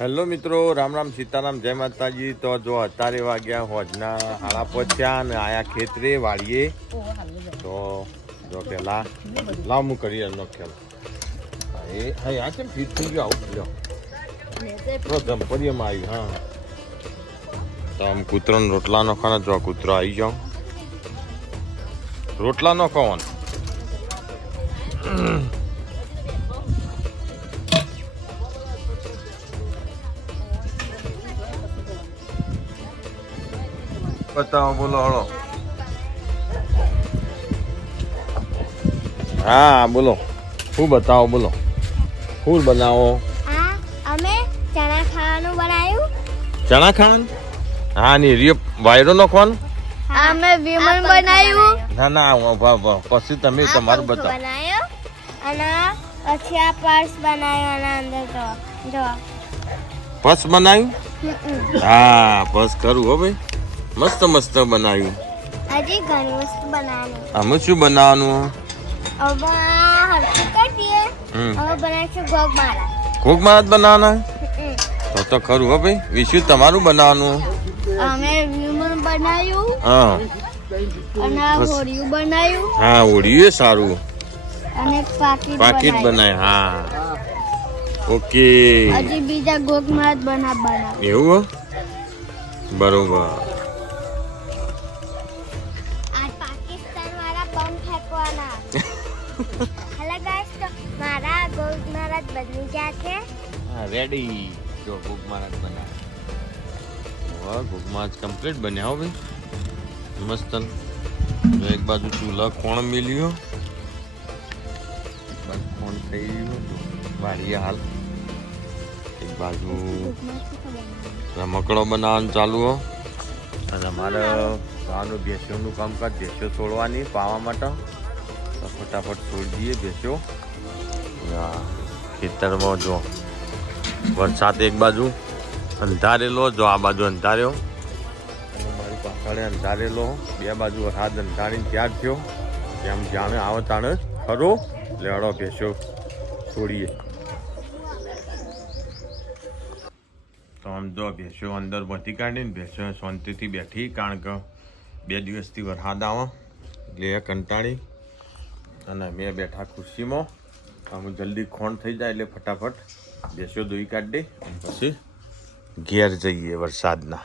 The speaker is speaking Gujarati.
હેલો મિત્રો, રામ રામ સીતારામ, જય માતાજી। તો જો અત્યારે વાગ્યા હોજના 5:30 અને આયા ખેતરે વાળીએ। તો જો પેલા લાવ હું કરી એનો ખ્યાલ એ હા આ કેમ ફીટ થઈ ગયો આવું લ્યો તો જમ્પરીમાં આવી। હા તો આમ કૂતરાનો રોટલા નો ખાને જો કૂતરો આવી જાઓ રોટલા નો ખાવાનો बताओ बोलो हलो। हाँ बोलो शू बताओ बोलो शू बनाओ। અમે ચણા ખાવાનું બનાવ્યું। ચણા ખાવાનું? હા ની રિયો વાયરો નો કોણ? અમે વિમન બનાવ્યું। ના ના પછી તમે તમારું બતાવો। બનાવ્યો અને પછી આ પર્સ બનાવ્યો અને અંદર જો પર્સ બનાવ્યું? હા પર્સ કરું હો ભાઈ મસ્ત મસ્ત બનાવ્યું। હજી ઘણી વસ્તુ બનાવવાનું। આમાં શું બનાવવાનું? હવે હરકત કરીએ હવે બનાવીશું ઘોઘમારા। ઘોઘમારા જ બનાવવાના? તો ખરું હો ભાઈ વિશું તમારું બનાવવાનું। અમે વિમન બનાવ્યું હા અને હોળિયું બનાવ્યું। હા હોળિયું સારું અને પાકીટ બનાય। હા ઓકે હજી બીજા ઘોઘમારા જ બનાવવાના। એવું બરોબર। હેલો ગાઈસ તો મારા ઘોઘમારા બની ગયા છે। હા રેડી જો ઘોઘમારા બનાવ વાહ ઘોઘમારા કમ્પ્લીટ બન્યા હો ભાઈ મસ્ત। જો એક બાજુ ચૂલા કોણ મેલ્યો બસ કોણ થઈ ગયું વાળીએ હાલ એક બાજુ રમકડો બનાવવાનું ચાલુ હો અને અમારે ગાવાનું ભેંસોનું કામકાજ ભેંસો છોડવાની પાવા માટે તો ફટાફટ છોડી દઈએ ભેંસો। ખેતરમાં જો વરસાદ એક બાજુ અંધારેલો જો આ બાજુ અંધાર્યો અને મારી પાછળ અંધારેલો બે બાજુ વરસાદ અંધારીને ત્યાર થયો એમ જાણે આવે તાણે ખરો લેડો ભેંસો છોડીએ। તો આમ જો ભેંસો અંદર બધી કાઢીને ભેંસો શાંતિથી બેઠી કારણ કે 2 દિવસથી વરસાદ આવે એટલે એ કંટાળી અને મેં બેઠા ખુરશીમાં આમ જલ્દી ખોણ થઈ જાય એટલે ફટાફટ ભેંસો દોઈ કાઢી દે પછી ઘેર જઈએ વરસાદના।